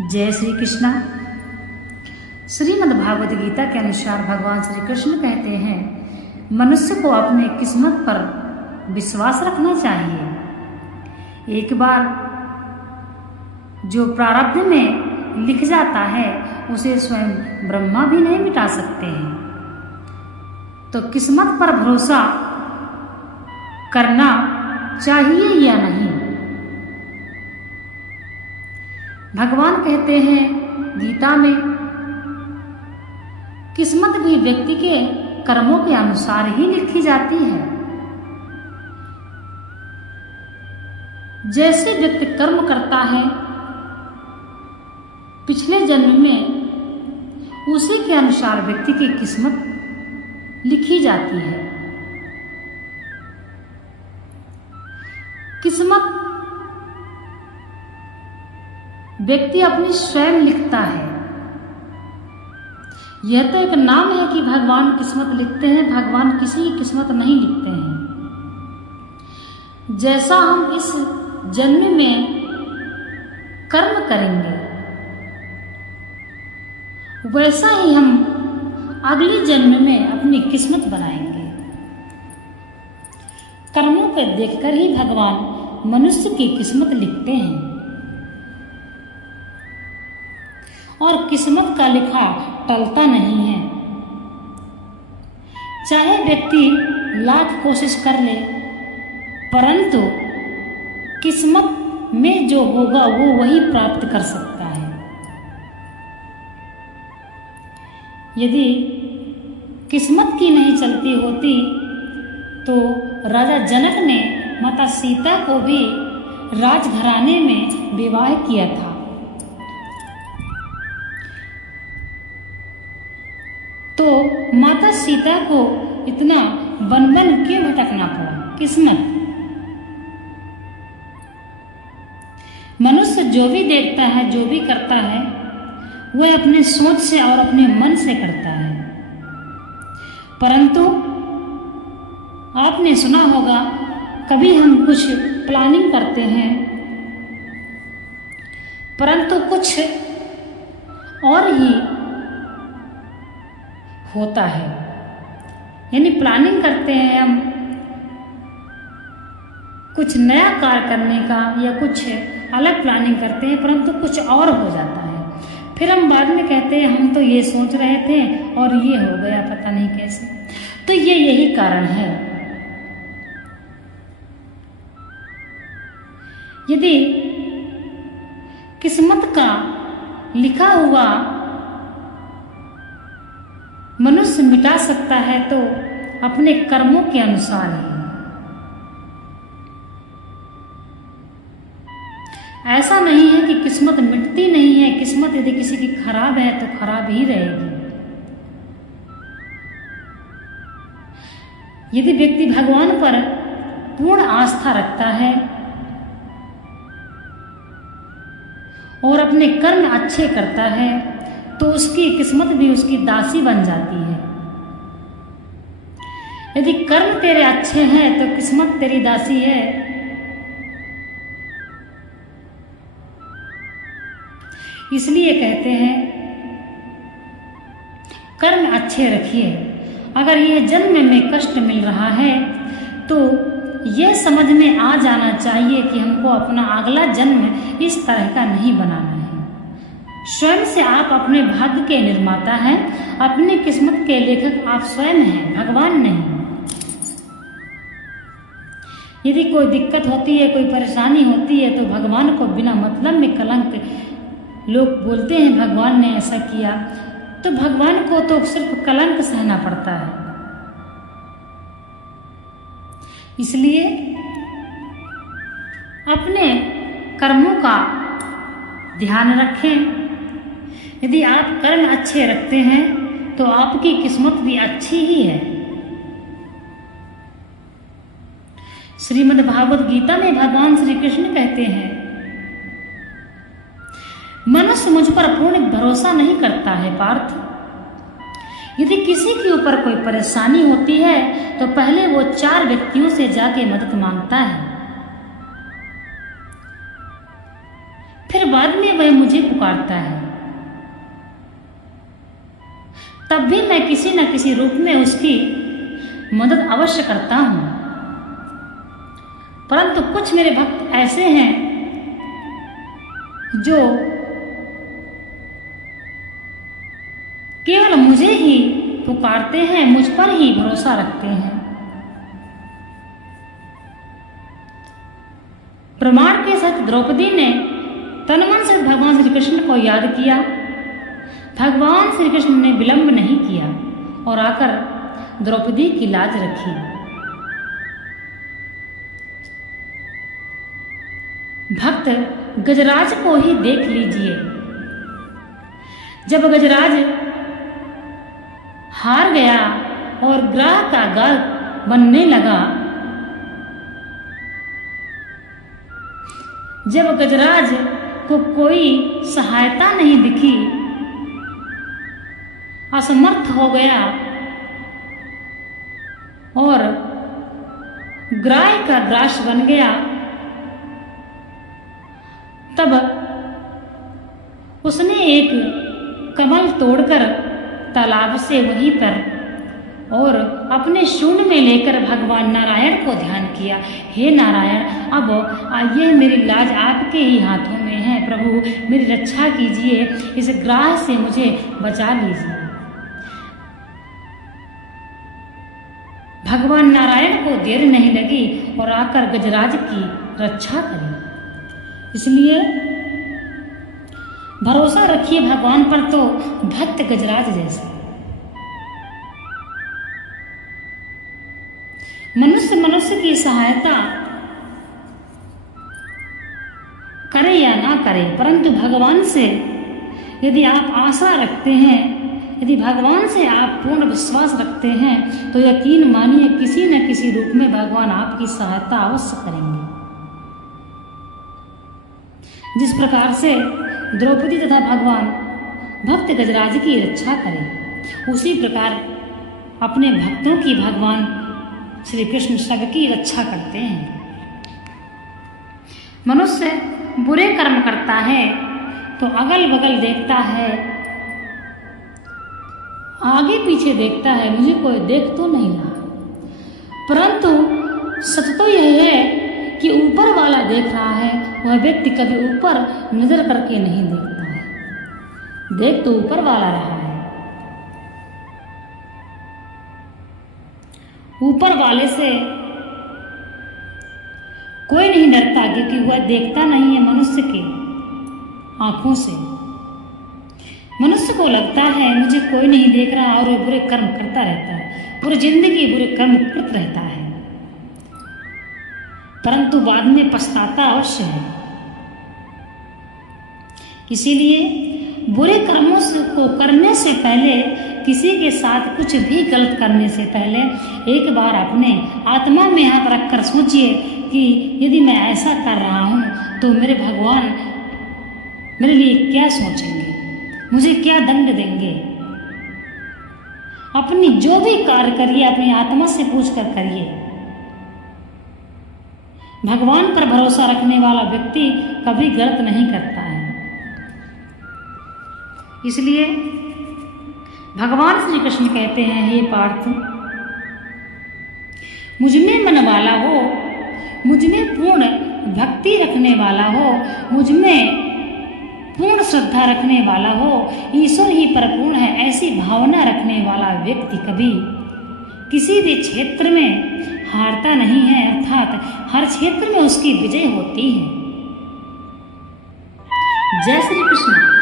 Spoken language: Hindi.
जय श्री कृष्णा। श्रीमद् भागवत गीता के अनुसार भगवान श्री कृष्ण कहते हैं, मनुष्य को अपने किस्मत पर विश्वास रखना चाहिए। एक बार जो प्रारब्ध में लिख जाता है उसे स्वयं ब्रह्मा भी नहीं मिटा सकते हैं। तो किस्मत पर भरोसा करना चाहिए या नहीं? भगवान कहते हैं गीता में, किस्मत भी व्यक्ति के कर्मों के अनुसार ही लिखी जाती है। जैसे व्यक्ति कर्म करता है पिछले जन्म में, उसी के अनुसार व्यक्ति की किस्मत लिखी जाती है। किस्मत व्यक्ति अपनी स्वयं लिखता है। यह तो एक नाम है कि भगवान किस्मत लिखते हैं, भगवान किसी की किस्मत नहीं लिखते हैं। जैसा हम इस जन्म में कर्म करेंगे, वैसा ही हम अगले जन्म में अपनी किस्मत बनाएंगे। कर्मों को देखकर ही भगवान मनुष्य की किस्मत लिखते हैं। और किस्मत का लिखा टलता नहीं है। चाहे व्यक्ति लाख कोशिश कर ले, परंतु किस्मत में जो होगा वो वही प्राप्त कर सकता है। यदि किस्मत की नहीं चलती होती तो राजा जनक ने माता सीता को भी राजघराने में विवाह किया था। तो माता सीता को इतना वन वन क्यों भटकना पड़ा? किस्मत। मनुष्य जो भी देखता है, जो भी करता है, वह अपने सोच से और अपने मन से करता है। परंतु आपने सुना होगा, कभी हम कुछ प्लानिंग करते हैं परंतु कुछ और ही होता है। यानी प्लानिंग करते हैं हम कुछ नया कार्य करने का या कुछ अलग प्लानिंग करते हैं, परंतु कुछ और हो जाता है। फिर हम बाद में कहते हैं हम तो ये सोच रहे थे और ये हो गया, पता नहीं कैसे। तो ये यही कारण है। यदि किस्मत का लिखा हुआ मनुष्य मिटा सकता है तो अपने कर्मों के अनुसार ही। ऐसा नहीं है कि किस्मत मिटती नहीं है। किस्मत यदि किसी की खराब है तो खराब ही रहेगी। यदि व्यक्ति भगवान पर पूर्ण आस्था रखता है और अपने कर्म अच्छे करता है तो उसकी किस्मत भी उसकी दासी बन जाती है। यदि कर्म तेरे अच्छे हैं तो किस्मत तेरी दासी है। इसलिए कहते हैं कर्म अच्छे रखिए। अगर यह जन्म में कष्ट मिल रहा है तो यह समझ में आ जाना चाहिए कि हमको अपना अगला जन्म इस तरह का नहीं बनाना है। स्वयं से आप अपने भाग्य के निर्माता हैं, अपनी किस्मत के लेखक आप स्वयं हैं, भगवान नहीं। यदि कोई दिक्कत होती है, कोई परेशानी होती है तो भगवान को बिना मतलब में कलंक, लोग बोलते हैं भगवान ने ऐसा किया, तो भगवान को तो सिर्फ कलंक सहना पड़ता है। इसलिए अपने कर्मों का ध्यान रखें। यदि आप कर्म अच्छे रखते हैं तो आपकी किस्मत भी अच्छी ही है। श्रीमद् भागवत गीता में भगवान श्री कृष्ण कहते हैं, मनुष्य मुझ पर पूर्ण भरोसा नहीं करता है पार्थ। यदि किसी के ऊपर कोई परेशानी होती है तो पहले वो 4 व्यक्तियों से जाके मदद मांगता है, फिर बाद में वह मुझे पुकारता है, तब भी मैं किसी न किसी रूप में उसकी मदद अवश्य करता हूं। परंतु कुछ मेरे भक्त ऐसे हैं जो केवल मुझे ही पुकारते हैं, मुझ पर ही भरोसा रखते हैं। प्रमाण के साथ द्रौपदी ने तन मन से भगवान श्री कृष्ण को याद किया। भगवान श्री कृष्ण ने विलंब नहीं किया और आकर द्रौपदी की लाज रखी। भक्त गजराज को ही देख लीजिए। जब गजराज हार गया और ग्रह का गढ़ बनने लगा, जब गजराज को कोई सहायता नहीं दिखी, असमर्थ हो गया और ग्राह का ग्रास बन गया, तब उसने एक कमल तोड़कर तालाब से वहीं पर और अपने शून्य में लेकर भगवान नारायण को ध्यान किया। हे नारायण, अब आइए, मेरी लाज आपके ही हाथों में है। प्रभु मेरी रक्षा कीजिए, इस ग्राह से मुझे बचा लीजिए। भगवान नारायण को देर नहीं लगी और आकर गजराज की रक्षा करी। इसलिए भरोसा रखिए भगवान पर, तो भक्त गजराज जैसे। मनुष्य की सहायता करे या ना करे, परंतु भगवान से यदि आप आशा रखते हैं, यदि भगवान से आप पूर्ण विश्वास रखते हैं, तो यकीन मानिए किसी न किसी रूप में भगवान आपकी सहायता अवश्य करेंगे। जिस प्रकार से द्रौपदी तथा भगवान भक्त गजराज की रक्षा करें, उसी प्रकार अपने भक्तों की भगवान श्री कृष्ण सबकी रक्षा करते हैं। मनुष्य बुरे कर्म करता है तो अगल बगल देखता है, आगे पीछे देखता है, मुझे कोई देख तो नहीं रहा। परंतु सच तो यह है कि ऊपर वाला देख रहा है। वह व्यक्ति कभी ऊपर नजर करके नहीं देखता है, देख तो ऊपर वाला रहा है। ऊपर वाले से कोई नहीं डरता, क्योंकि वह देखता नहीं है मनुष्य की आंखों से। मनुष्य को लगता है मुझे कोई नहीं देख रहा, और वह बुरे कर्म करता रहता है, पूरी जिंदगी बुरे कर्म करता रहता है, परंतु बाद में पछताता अवश्य है। इसीलिए बुरे कर्मों को करने से पहले, किसी के साथ कुछ भी गलत करने से पहले एक बार अपने आत्मा में हाथ रखकर सोचिए कि यदि मैं ऐसा कर रहा हूं तो मेरे भगवान मेरे लिए क्या सोचेंगे, मुझे क्या दंड देंगे। अपनी जो भी कार्य करिए अपनी आत्मा से पूछकर करिए। भगवान पर भरोसा रखने वाला व्यक्ति कभी गलत नहीं करता है। इसलिए भगवान श्री कृष्ण कहते हैं, हे पार्थ, मुझमें मन वाला हो, मुझमें पूर्ण भक्ति रखने वाला हो, मुझमें पूर्ण श्रद्धा रखने वाला हो, ईश्वर ही परिपूर्ण है, ऐसी भावना रखने वाला व्यक्ति कभी किसी भी क्षेत्र में हारता नहीं है, अर्थात हर क्षेत्र में उसकी विजय होती है। जय श्री कृष्ण।